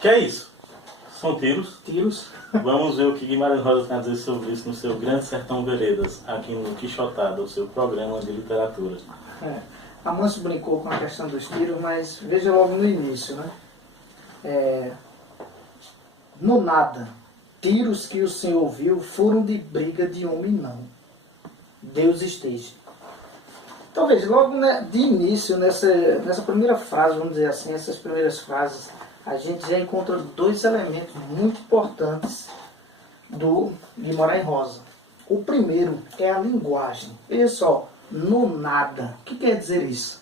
Que é isso? São tiros. Tiros. Vamos ver o que Guimarães Rosa tem a dizer sobre isso no seu Grande Sertão Veredas, aqui no Quixotada, o seu programa de literatura. Amâncio brincou com a questão dos tiros, mas veja logo no início, né? No nada, tiros que o Senhor ouviu foram de briga de homem não. Deus esteja. Então veja, logo de início, nessa primeira frase, vamos dizer assim, essas primeiras frases, a gente já encontra dois elementos muito importantes do Guimarães Rosa. O primeiro é a linguagem. Veja só, no nada. O que quer dizer isso?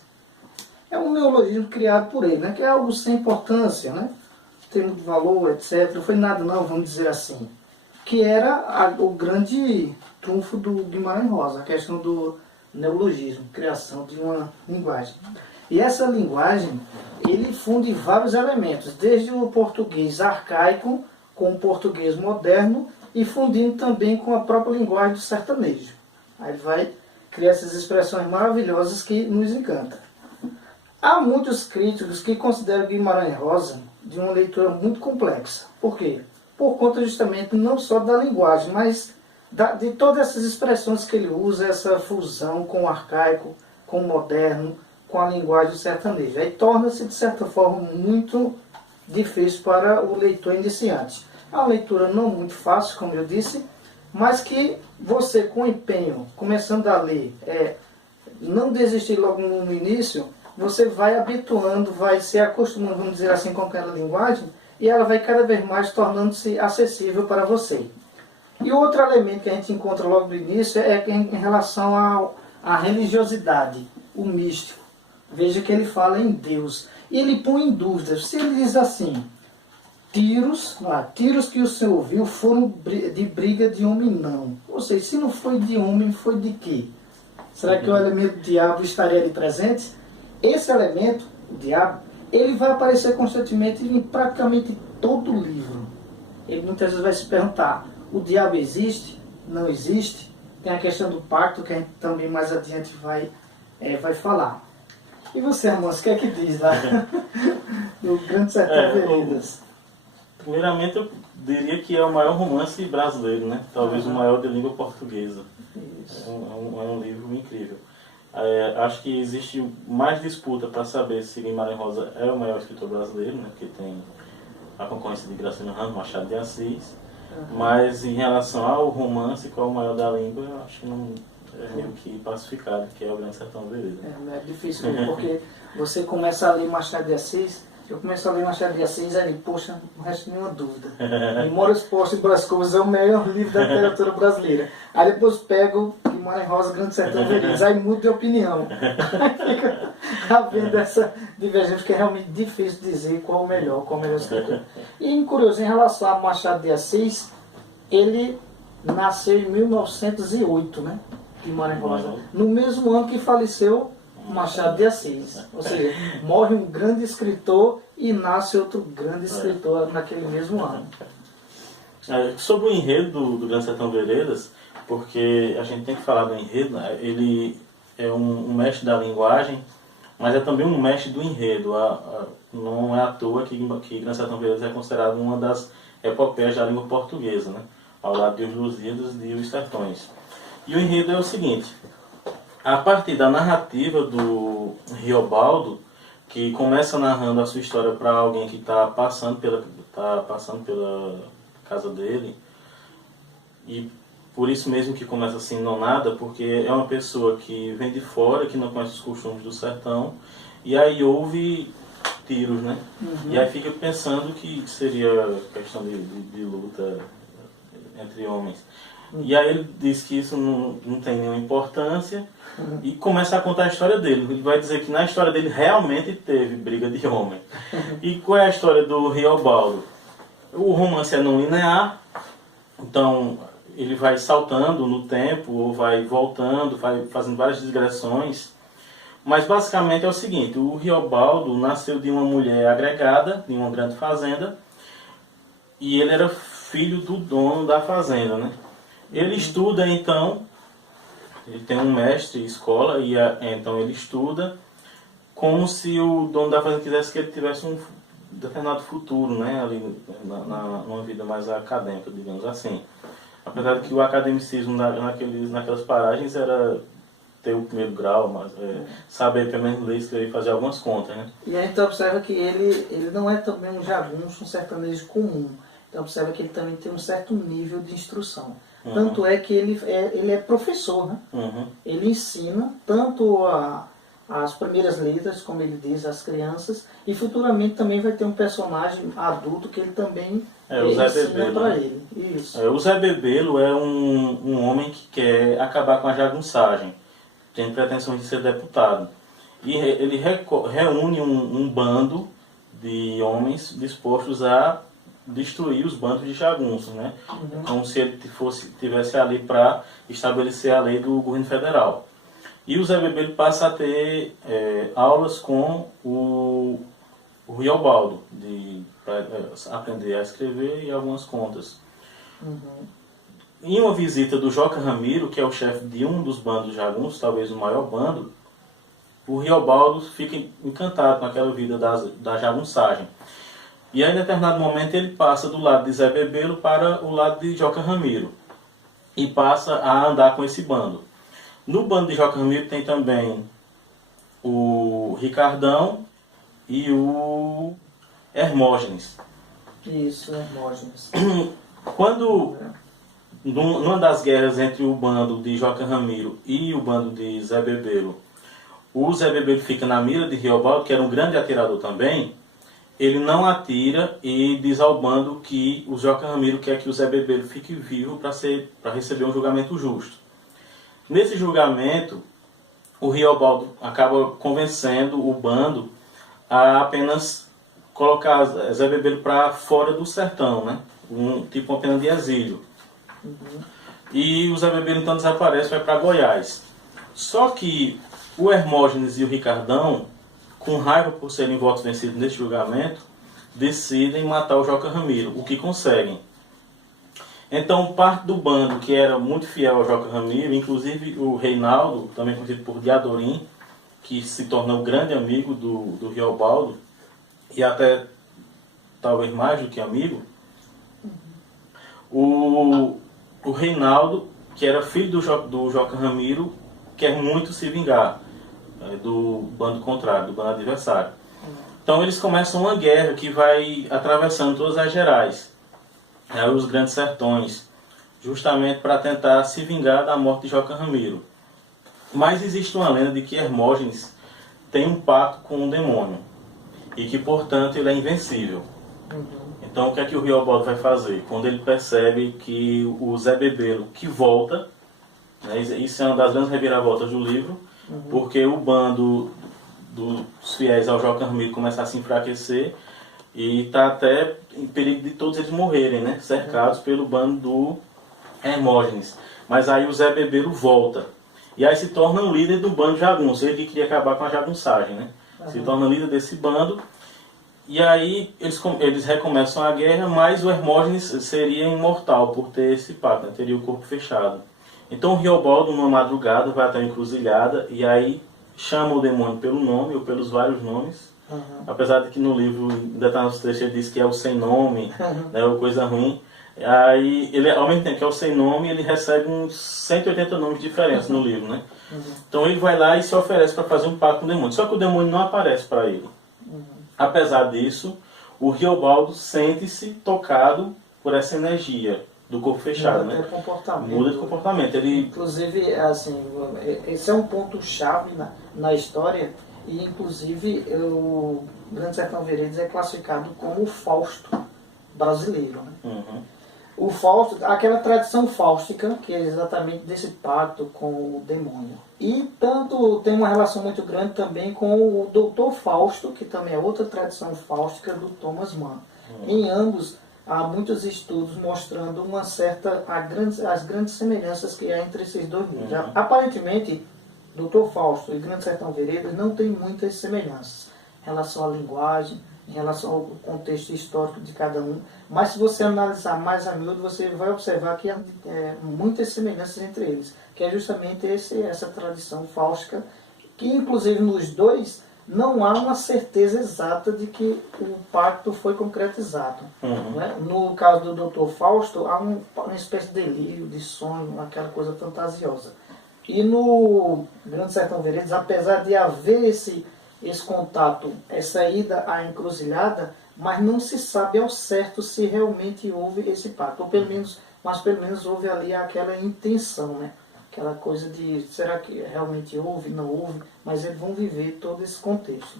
É um neologismo criado por ele, né? Que é algo sem importância, né? Tem muito valor, etc. Não foi nada não, vamos dizer assim. Que era o grande trunfo do Guimarães Rosa, a questão do neologismo, criação de uma linguagem. E essa linguagem, ele funde vários elementos, desde o português arcaico com o português moderno e fundindo também com a própria linguagem do sertanejo. Aí ele vai criar essas expressões maravilhosas que nos encantam. Há muitos críticos que consideram Guimarães Rosa de uma leitura muito complexa. Por quê? Por conta justamente não só da linguagem, mas de todas essas expressões que ele usa, essa fusão com o arcaico, com o moderno, com a linguagem sertaneja. Aí torna-se, de certa forma, muito difícil para o leitor iniciante. É uma leitura não muito fácil, como eu disse, mas que você, com empenho, começando a ler, não desistir logo no início, você vai habituando, vai se acostumando, vamos dizer assim, com aquela linguagem, e ela vai cada vez mais tornando-se acessível para você. E outro elemento que a gente encontra logo no início é em relação à religiosidade, o místico. Veja que ele fala em Deus. E ele põe em dúvidas. Se ele diz assim, tiros que o Senhor ouviu foram de briga de homem não. Ou seja, se não foi de homem, foi de quê? Será que o elemento diabo estaria ali presente? Esse elemento, o diabo, ele vai aparecer constantemente em praticamente todo o livro. Ele muitas vezes vai se perguntar, o diabo existe? Não existe? Tem a questão do pacto, que a gente também mais adiante vai falar. E você, Amâncio, o que é que diz lá no Grande Sertão Veredas? Primeiramente, eu diria que é o maior romance brasileiro, né? Talvez o maior de língua portuguesa. Isso. É um livro incrível. Acho que existe mais disputa para saber se Guimarães Rosa é o maior escritor brasileiro, né? Porque tem a concorrência de Graciliano Ramos, Machado de Assis. Mas em relação ao romance, qual é o maior da língua, eu acho que não é meio que pacificado, que é o Grande Sertão Veredas. É difícil, porque você começa a ler Machado de Assis, eu começo a ler Machado de Assis, aí, poxa, não resta nenhuma dúvida. Memórias Postas em Brás Cubas é o melhor livro da literatura brasileira. Aí depois pego Guimarães Rosa, Grande Sertão Veredas, aí muda de opinião. Fica havendo essa divergência, que é realmente difícil dizer qual é o melhor escritor. E curioso, em relação a Machado de Assis, ele nasceu em 1908, né? Guimarães Rosa, no mesmo ano que faleceu Machado de Assis. Ou seja, morre um grande escritor e nasce outro grande escritor naquele mesmo ano. Sobre o enredo do Grande Sertão Veredas, porque a gente tem que falar do enredo, ele é um mestre da linguagem, mas é também um mestre do enredo. Não é à toa que Grande Sertão Veredas é considerado uma das epopeias da língua portuguesa, né? Ao lado de Os Lusíadas e Os Sertões. E o enredo é o seguinte: a partir da narrativa do Riobaldo, que começa narrando a sua história para alguém que está passando pela casa dele, e por isso mesmo que começa assim, não nada, porque é uma pessoa que vem de fora, que não conhece os costumes do sertão, e aí ouve tiros, né? E aí fica pensando que seria questão de luta entre homens. E aí ele diz que isso não tem nenhuma importância e começa a contar a história dele. Ele vai dizer que na história dele realmente teve briga de homem. E qual é a história do Riobaldo? O romance é não linear, então ele vai saltando no tempo, ou vai voltando, vai fazendo várias digressões. Mas basicamente é o seguinte: o Riobaldo nasceu de uma mulher agregada, de uma grande fazenda, e ele era filho do dono da fazenda, né? Ele estuda, então, ele tem um mestre em escola, e então ele estuda como se o dono da fazenda quisesse que ele tivesse determinado futuro, né, ali numa vida mais acadêmica, digamos assim. Apesar de que o academicismo naquelas paragens era ter o primeiro grau, mas saber pelo menos ler, escrever e fazer algumas contas, né? E a gente observa que ele não é também um jagunço, um sertanejo comum. Então observa que ele também tem um certo nível de instrução. Tanto é que ele é professor, né? Ele ensina tanto as primeiras letras, como ele diz, às crianças, e futuramente também vai ter um personagem adulto que ele também o Zé ensina Bebelo, para né? ele. Isso. O Zé Bebelo é um homem que quer acabar com a jagunçagem, tem pretensão de ser deputado. E ele reúne um bando de homens dispostos a destruir os bandos de jagunços, né? Como se ele tivesse ali para estabelecer a lei do governo federal. E o Zé Bebelo passa a ter aulas com o Riobaldo, para aprender a escrever e algumas contas. Em uma visita do Joca Ramiro, que é o chefe de um dos bandos jagunços, talvez o maior bando, o Riobaldo fica encantado com aquela vida da jagunçagem. E aí, em determinado momento, ele passa do lado de Zé Bebelo para o lado de Joca Ramiro. E passa a andar com esse bando. No bando de Joca Ramiro tem também o Ricardão e o Hermógenes. Isso, Hermógenes. Quando, numa das guerras entre o bando de Joca Ramiro e o bando de Zé Bebelo, o Zé Bebelo fica na mira de Riobaldo, que era um grande atirador também, ele não atira e diz ao bando que o Joca Ramiro quer que o Zé Bebelo fique vivo para receber um julgamento justo. Nesse julgamento, o Riobaldo acaba convencendo o bando a apenas colocar Zé Bebelo para fora do sertão, né? Tipo uma pena de exílio. E o Zé Bebelo então desaparece e vai para Goiás. Só que o Hermógenes e o Ricardão, com raiva por serem votos vencidos nesse julgamento, decidem matar o Joca Ramiro, o que conseguem. Então, parte do bando que era muito fiel ao Joca Ramiro, inclusive o Reinaldo, também conhecido por Diadorim, que se tornou grande amigo do Riobaldo, e até talvez mais do que amigo, o Reinaldo, que era filho do Joca Ramiro, quer muito se vingar do bando contrário, do bando adversário. Então eles começam uma guerra que vai atravessando todas as Gerais, os grandes sertões, justamente para tentar se vingar da morte de Joca Ramiro. Mas existe uma lenda de que Hermógenes tem um pacto com o demônio e que, portanto, ele é invencível. Então o que é que o Riobaldo vai fazer? Quando ele percebe que o Zé Bebelo, que volta, né, isso é uma das grandes reviravoltas do livro, porque o bando dos fiéis ao Joca Ramiro começa a se enfraquecer e está até em perigo de todos eles morrerem, né? Cercados pelo bando do Hermógenes. Mas aí o Zé Bebelo volta. E aí se torna um líder do bando jagunço. Ele que queria acabar com a jagunçagem, né? Se torna líder desse bando. E aí eles recomeçam a guerra, mas o Hermógenes seria imortal por ter esse pacto, né? Teria o corpo fechado. Então o Riobaldo, numa madrugada, vai até a encruzilhada e aí chama o demônio pelo nome ou pelos vários nomes. Apesar de que no livro, ainda está nos trechos, ele diz que é o sem nome, né, ou coisa ruim. Aí, ele, ao mesmo tempo que é o sem nome, ele recebe uns 180 nomes diferentes no livro, né? Então ele vai lá e se oferece para fazer um pacto com o demônio. Só que o demônio não aparece para ele. Apesar disso, o Riobaldo sente-se tocado por essa energia do corpo fechado, Muda né? de comportamento. Muda de comportamento. Ele... Inclusive, assim, esse é um ponto-chave na história, e inclusive o Grande Sertão Veredas é classificado como o Fausto brasileiro, né? O Fausto, aquela tradição fáustica, que é exatamente desse pacto com o demônio. E tanto tem uma relação muito grande também com o Doutor Fausto, que também é outra tradição fáustica do Thomas Mann. Em ambos há muitos estudos mostrando as grandes semelhanças que há entre esses dois livros. Aparentemente, Doutor Fausto e Grande Sertão Veredas não tem muitas semelhanças em relação à linguagem, em relação ao contexto histórico de cada um, mas se você analisar mais a miúdo, você vai observar que há muitas semelhanças entre eles, que é justamente essa tradição fáustica, que inclusive nos dois não há uma certeza exata de que o pacto foi concretizado. Né? No caso do Dr. Fausto, há uma espécie de delírio, de sonho, aquela coisa fantasiosa. E no Grande Sertão Veredas, apesar de haver esse contato, essa ida à encruzilhada, mas não se sabe ao certo se realmente houve esse pacto, mas pelo menos houve ali aquela intenção, né? Aquela coisa de, será que realmente houve, não houve, mas eles vão viver todo esse contexto.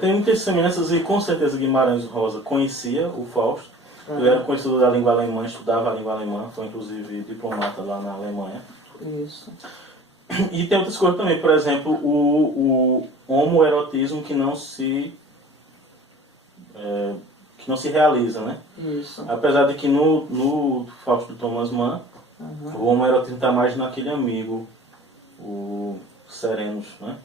Tem muitas semelhanças e com certeza Guimarães Rosa conhecia o Fausto. Ele era conhecedor da língua alemã, estudava a língua alemã, foi inclusive diplomata lá na Alemanha. Isso. E tem outras coisas também, por exemplo, o homoerotismo que não se realiza, né? Isso. Apesar de que no Fausto de Thomas Mann, o homoerotismo está mais naquele amigo, o Serenos, né?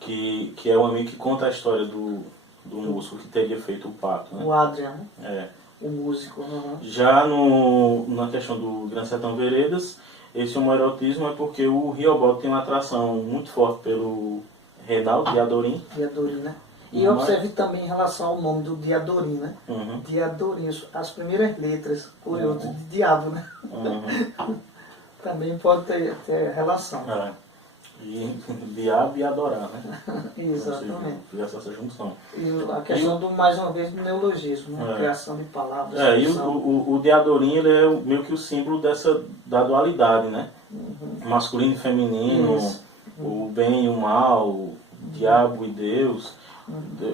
Que é o amigo que conta a história do músico que teria feito o pacto, né? O Adrian, o músico. Já na questão do Grande Sertão Veredas, esse homoerotismo é porque o Riobaldo tem uma atração muito forte pelo Reinaldo Diadorim. Diadorim, né? E observe também em relação ao nome do Diadorim, né? Diadorim, as primeiras letras, curioso, de diabo, né? Também pode ter relação. E diabo e adorar, né? Exatamente. Fizesse essa junção. E a questão mais uma vez, do neologismo, né? Criação de palavras. E o Diadorim, ele é meio que o símbolo da dualidade, né? Masculino e feminino, o bem e o mal, o diabo e Deus.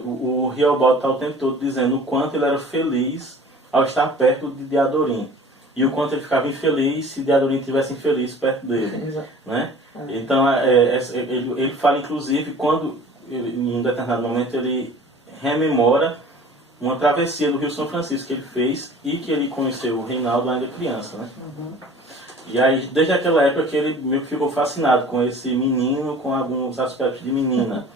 O Riobaldo está o tempo todo dizendo o quanto ele era feliz ao estar perto de Diadorim. E o quanto ele ficava infeliz se Diadorim estivesse infeliz perto dele. Né? Então, ele fala, inclusive, quando, em um determinado momento, ele rememora uma travessia do Rio São Francisco que ele fez e que ele conheceu o Reinaldo ainda criança. Né? E aí, desde aquela época que ele meio que ficou fascinado com esse menino, com alguns aspectos de menina.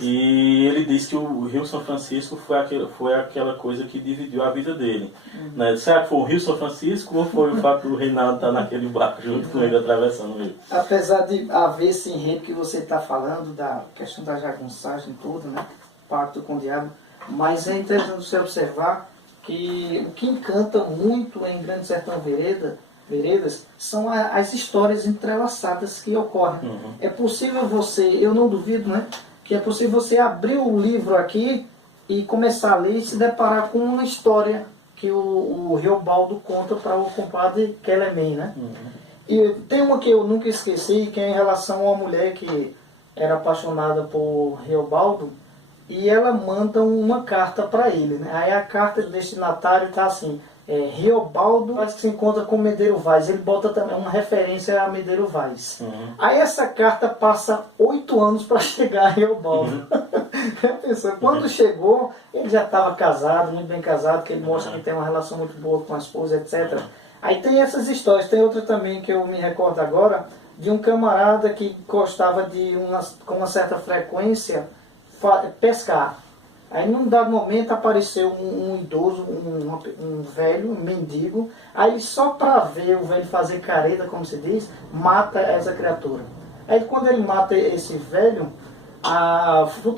E ele disse que o Rio São Francisco foi aquela coisa que dividiu a vida dele. Né? Será que foi o Rio São Francisco ou foi o fato do Reinaldo estar naquele barco junto com ele atravessando o rio? Apesar de haver esse enredo que você está falando, da questão da jagunçagem tudo, né? Pacto com o diabo, mas é interessante você observar que o que encanta muito em Grande Sertão Veredas são as histórias entrelaçadas que ocorrem. É possível eu não duvido, né? Que é possível você abrir o livro aqui e começar a ler e se deparar com uma história que o Riobaldo conta para o compadre Kelemen, né? E tem uma que eu nunca esqueci, que é em relação a uma mulher que era apaixonada por Riobaldo e ela manda uma carta para ele, né? Aí a carta do destinatário está assim, Riobaldo parece que se encontra com Medeiro Vaz. Ele bota também uma referência a Medeiro Vaz. Aí essa carta passa 8 anos para chegar a Riobaldo. Quando chegou, ele já estava casado, muito bem casado, que ele mostra que tem uma relação muito boa com a esposa, etc. Aí tem essas histórias. Tem outra também que eu me recordo agora, de um camarada que gostava de, com uma certa frequência, pescar. Aí num dado momento apareceu um idoso, um velho, um mendigo. Aí só para ver o velho fazer careta, como se diz, mata essa criatura. Aí quando ele mata esse velho,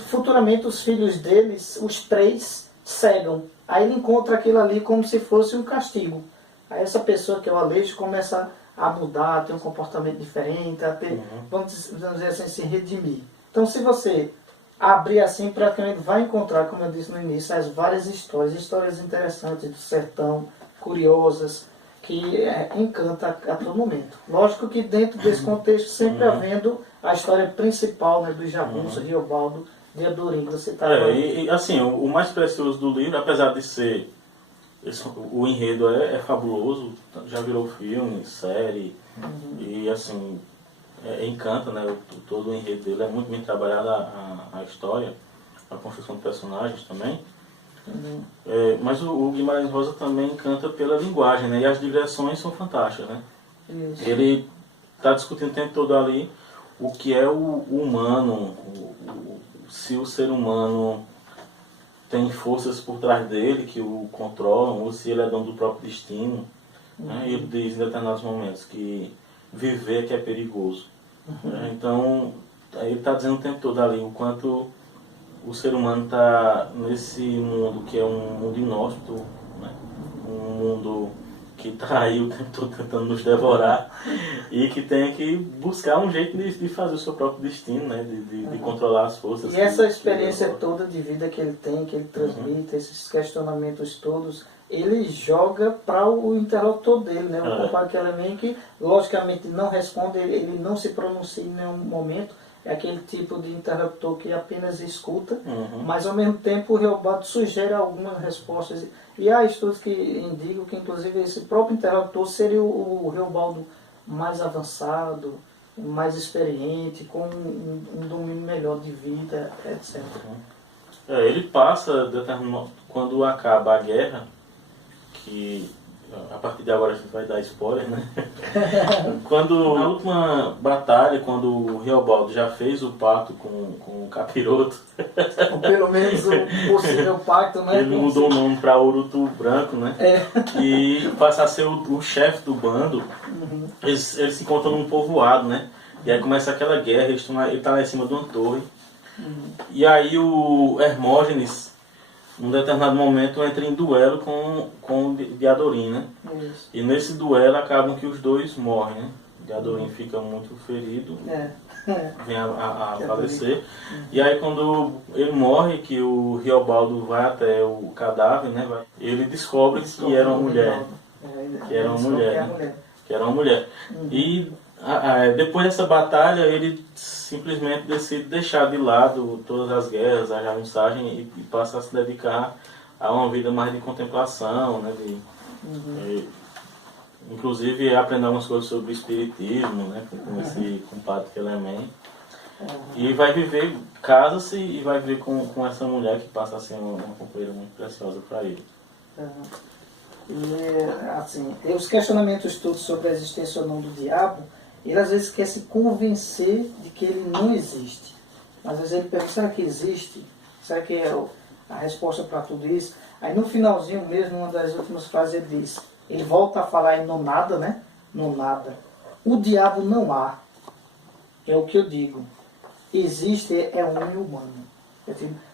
futuramente os filhos deles, os 3, cegam. Aí ele encontra aquilo ali como se fosse um castigo. Aí essa pessoa que é o Aleixo começa a mudar, a ter um comportamento diferente, a ter, vamos dizer assim, se redimir. Então se você abrir assim, praticamente vai encontrar, como eu disse no início, as várias histórias interessantes do sertão, curiosas, que encanta a todo momento. Lógico que dentro desse contexto, sempre havendo a história principal, né, do jagunço, de Riobaldo, de Diadorim, que você está e assim, o mais precioso do livro, apesar de ser, o enredo é fabuloso, já virou filme, série, e assim, encanta, né? Todo o enredo dele é muito bem trabalhada a história, a construção de personagens também. Mas o Guimarães Rosa também encanta pela linguagem, né? E as digressões são fantásticas, né? Ele está discutindo o tempo todo ali o que é o humano, se o ser humano tem forças por trás dele que o controlam, ou se ele é dono do próprio destino. Né? E ele diz em determinados momentos que viver que é perigoso. Então, ele está dizendo o tempo todo ali o quanto o ser humano está nesse mundo que é um mundo inóspito, né? Um mundo que está aí o tempo todo tentando nos devorar e que tem que buscar um jeito de fazer o seu próprio destino, né? De controlar as forças. E essa experiência toda de vida que ele tem, que ele transmite, esses questionamentos todos, ele joga para o interlocutor dele, né? O compadre Quellerman, que logicamente não responde, ele não se pronuncia em nenhum momento. É aquele tipo de interlocutor que apenas escuta, mas ao mesmo tempo o Reobaldo sugere algumas respostas. E há estudos que indicam que inclusive esse próprio interlocutor seria o Reobaldo mais avançado, mais experiente, com um domínio melhor de vida, etc. Ele passa, quando acaba a guerra, que a partir de agora a gente vai dar spoiler, né? Na última batalha, quando o Reobaldo já fez o pacto com o Capiroto, ou pelo menos o possível pacto, né? Ele mudou o nome para Urutu Branco, né? E passa a ser o chefe do bando. Eles se encontram num povoado, né? E aí começa aquela guerra, ele está lá em cima de uma torre. E aí o Hermógenes, num determinado momento, entra em duelo com o Diadorim, né? Isso. E nesse duelo acabam que os dois morrem, né? Diadorim fica muito ferido, vem a falecer. E aí quando ele morre, que o Reobaldo vai até o cadáver, né? Ele descobre que era uma mulher. Que era uma mulher, né? Que era uma mulher. E depois dessa batalha, ele simplesmente decide deixar de lado todas as guerras, a jagunçagem, e passa a se dedicar a uma vida mais de contemplação, né? Inclusive aprender algumas coisas sobre o espiritismo, né? Com esse compadre Quellerman. E vai viver, casa-se e vai viver com essa mulher que passa a ser uma companheira muito preciosa para ele. E, assim, os questionamentos todos sobre a existência ou não do diabo, ele às vezes quer se convencer de que ele não existe. Às vezes ele pergunta, será que existe? Será que é a resposta para tudo isso? Aí no finalzinho mesmo, uma das últimas frases, ele diz, ele volta a falar em no nada, né? No nada. O diabo não há. É o que eu digo. Existe, é homem humano.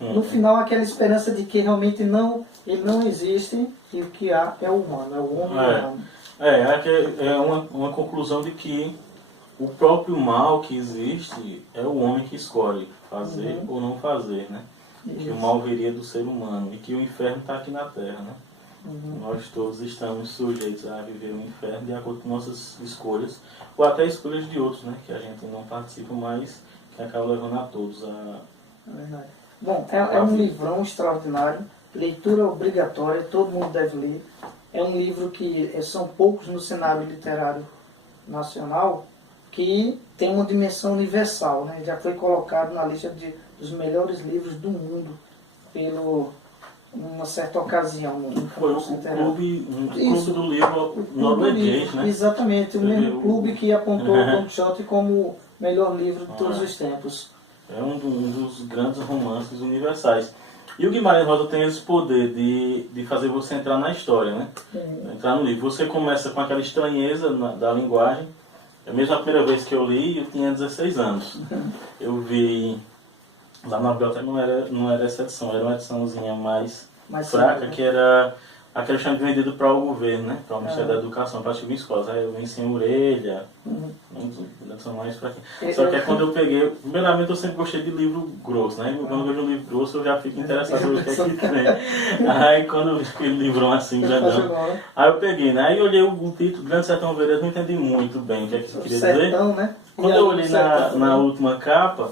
No final, aquela esperança de que realmente ele não existe e o que há é o humano, é o homem humano. É uma conclusão de que o próprio mal que existe é o homem que escolhe fazer ou não fazer, né? Que o mal viria do ser humano e que o inferno está aqui na Terra, né? Nós todos estamos sujeitos a viver o inferno de acordo com nossas escolhas, ou até escolhas de outros, né? Que a gente não participa, mas que acaba levando a todos a... Bom, é um livrão extraordinário, leitura obrigatória, todo mundo deve ler. É um livro que são poucos no cenário literário nacional que tem uma dimensão universal, né? Já foi colocado na lista dos melhores livros do mundo pelo numa certa ocasião. Foi o clube do livro norueguês, né? Exatamente, o mesmo clube que apontou o Don Quixote como melhor livro de todos os tempos. É um dos grandes romances universais. E o Guimarães Rosa tem esse poder de fazer você entrar na história, né? Entrar no livro. Você começa com aquela estranheza da linguagem. Mesmo a primeira vez que eu li, eu tinha 16 anos. Eu vi lá na biblioteca, não era essa edição, era uma ediçãozinha mais fraca, simples, né? Que era aquele chão vendido para o governo, né? Para o Ministério da Educação, para as escolas. Aí eu vim sem orelha, não são mais para quem. Só que quando eu peguei, primeiramente eu sempre gostei de livro grosso, né? Quando eu vejo um livro grosso eu já fico interessado sobre o que é que tem. Aí quando eu vi aquele livrão assim, grandão, aí eu peguei, né? Aí eu olhei o título, Grande Sertão Veredas, não entendi muito bem o que é que isso queria dizer. Né? Quando eu olhei na última capa,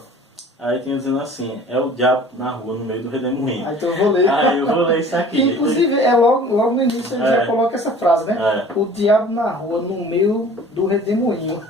aí tinha dizendo assim, é o diabo na rua, no meio do redemoinho. Então eu vou ler. Aí eu vou ler isso aqui. Que, inclusive, logo no início ele já coloca essa frase, né? O diabo na rua, no meio do redemoinho.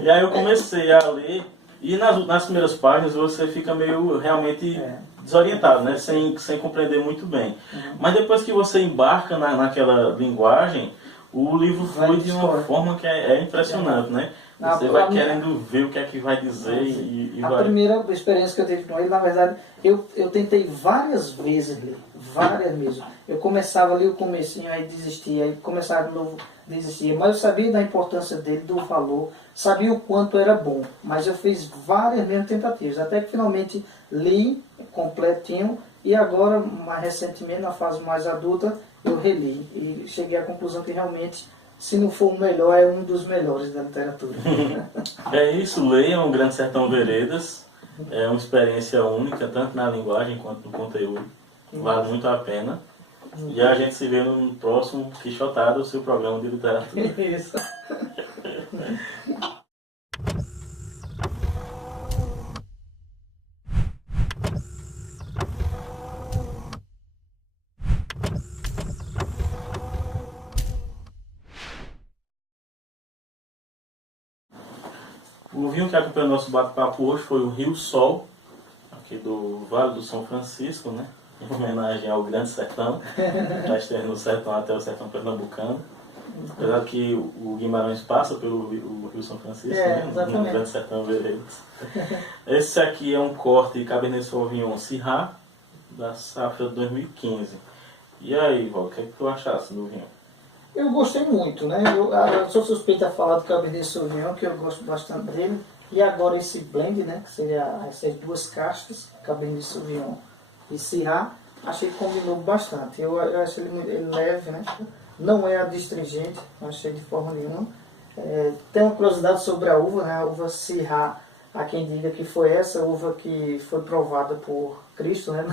E aí eu comecei a ler, e nas primeiras páginas você fica meio realmente desorientado, né? Sem compreender muito bem. Mas depois que você embarca naquela linguagem, o livro flui de uma forma que é impressionante, né? Você vai querendo ver o que é que vai dizer e a vai... primeira experiência que eu tive com ele, na verdade, eu tentei várias vezes ler, várias mesmo. Eu começava ali o comecinho, aí desistia, aí começava de novo, desistia. Mas eu sabia da importância dele, do valor, sabia o quanto era bom. Mas eu fiz várias mesmo tentativas, até que finalmente li, completinho. E agora, mais recentemente, na fase mais adulta, eu reli. E cheguei à conclusão que realmente, se não for o melhor, é um dos melhores da literatura. É isso, leiam O Grande Sertão Veredas. É uma experiência única, tanto na linguagem quanto no conteúdo. Vale muito a pena. E a gente se vê no próximo Quixotado, o seu programa de literatura. Isso. O vinho que acompanhou o nosso bate-papo hoje foi o Rio Sol, aqui do Vale do São Francisco, né? Em homenagem ao Grande Sertão, já esteve no sertão até o sertão pernambucano. Apesar que o Guimarães passa pelo o Rio São Francisco, né? No Grande Sertão Veredas. Esse aqui é um corte Cabernet Sauvignon Syrah, da safra de 2015. E aí, Val, o que é que tu achaste do vinho? Eu gostei muito, né? Eu sou suspeito a falar do Cabernet Sauvignon, que eu gosto bastante dele. E agora esse blend, né? Que seria essas duas castas, Cabernet Sauvignon e Syrah, achei que combinou bastante. Eu achei ele leve, né? Não é adstringente, não achei de forma nenhuma. Tem uma curiosidade sobre a uva, né? A uva Syrah, há quem diga que foi essa uva que foi provada por Cristo, né?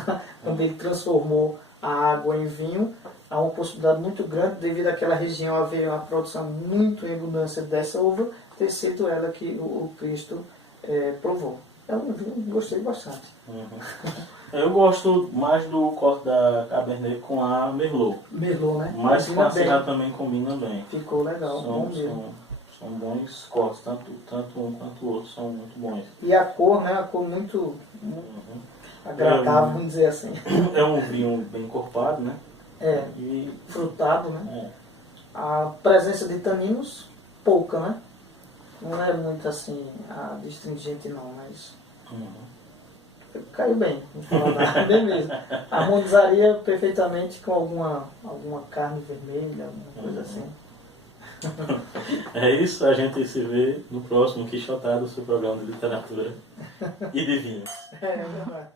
Quando ele transformou a água em vinho. Há uma possibilidade muito grande, devido àquela região haver uma produção muito em abundância dessa uva, ter sido ela que o Cristo provou. É um vinho que gostei bastante. Uhum. Eu gosto mais do corte da Cabernet com a Merlot. Merlot, né? Mas com a Syrah também combina bem. Ficou legal, bom mesmo. São bons cortes, tanto um quanto o outro são muito bons. E a cor, né? A cor muito agradável, vamos dizer assim. É um vinho bem encorpado, né? E frutado, né? A presença de taninos, pouca, né? Não é muito assim, adstringente não, mas caiu bem, não falar nada, bem mesmo. Harmonizaria perfeitamente com alguma carne vermelha, alguma coisa assim. É isso, a gente se vê no próximo Quixotado, seu programa de literatura e de vinhos. Não é.